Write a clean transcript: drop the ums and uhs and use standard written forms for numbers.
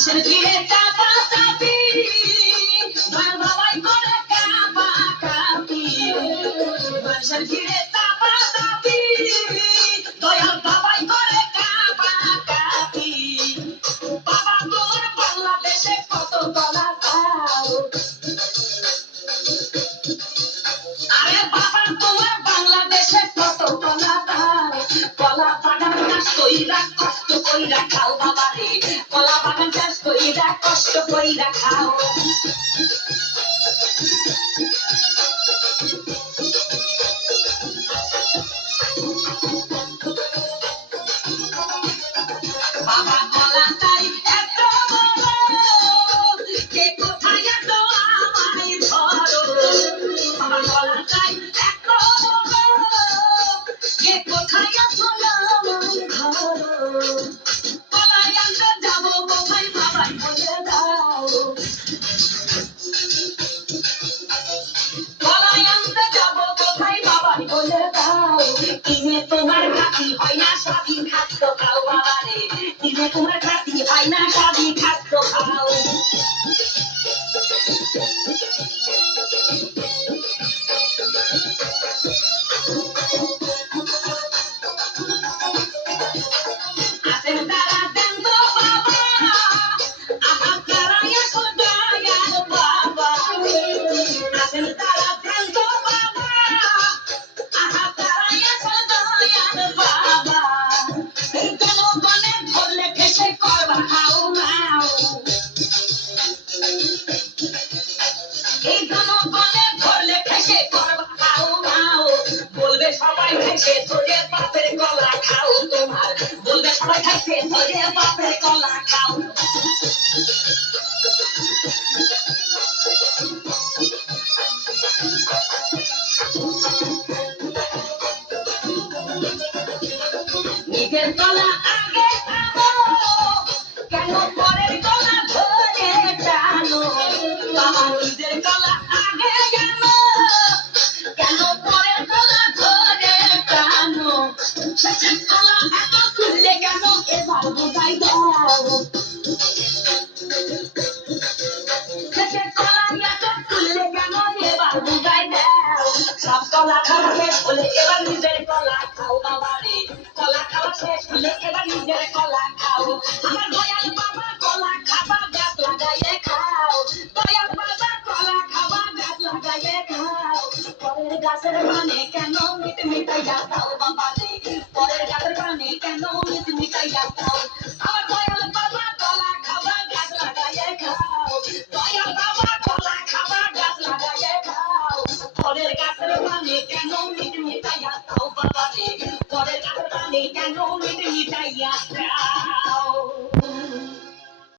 মানুষের ভিড়ে চাপা চাপি বাবাই করে কাপা কাপি মানুষের ভিড়ে চাপা চাপি দয়াল বাবাই করে কাপা কাপি বাবা তোর বাংলাদেশে কত কলা পাও আরে বাবা তোমার বাংলাদেশে কত কলা পাও কলা বাগান চাষ কইরা কষ্ট কইরা খাও বাবা রে কলা বাগান চাষ কইরা কষ্ট কইরা খাও বাবা কলা চাই এত বড় কে কোথায় এত আমায় ধরো বাবা কলা চাই এত বড় কে কোথায় এত আমায় ধরো কলাই আনতে যাবো কোথায় বাবাই বলে দাও কলাই আনতে যাবো কোথায় বাবাই বলে দাও কিনে তোমার খাতি হয় না স্বাধীন খাদ্য খাও বাবা রে কিনে তোমার খাতি হয় না স্বাধীন খাদ্য খাও আসেন তারা দেন তো বাবা আহা তারা এসো দয়াল বাবা আসেন তারা দেন তো বাবা আহা তারা এসো দয়াল বাবা এই জনগণে ধরলে ঠেসে করবা হাও মাও এই জনগণে ধরলে ঠেসে করবা হাও মাও বলবে সবাই ঠেসে ধরে বাপের গলা খাও তোমার বলবে সবাই ঠেসে ধরে বাপের গলা খাও নিজের গলা আগে টানো কেন পরের গলা ধরে টানো বাবা নিজের গলা আগে জানো কেন পরের গলা ধরে টানো শেষের গলা এত খুললে কেন এবার বুঝাই দাও শেষের গলা এত খুললে কেন এবার বুঝাই দাও সব গলা খাওয়া শেষ হলে এবার নিজের গলা খাও বাবা রে কলা খাওয়া শেষ হলে এবার নিজের কলা খাও আমার দয়াল বাবা কলা খাবা গাছ লাগাইয়ে খাও দয়াল বাবা কলা খাবা গাছ লাগাইয়ে খাও পরের গাছের পানে কেন মিট মিটাইয়া দাও বাবা রে পরের গাছের পানে কেন মিট মিটাইয়া দাও আমার দয়াল বাবা কলা খাবা গাছ লাগাইয়ে খাও দয়াল বাবা কলা খাবা গাছ লাগাইয়ে খাও পরের গাছের পানে কেন মিট মিটাইয়া দাও বাবা রে পরের গাছের পানে কেন মিট মিটাইয়া দাও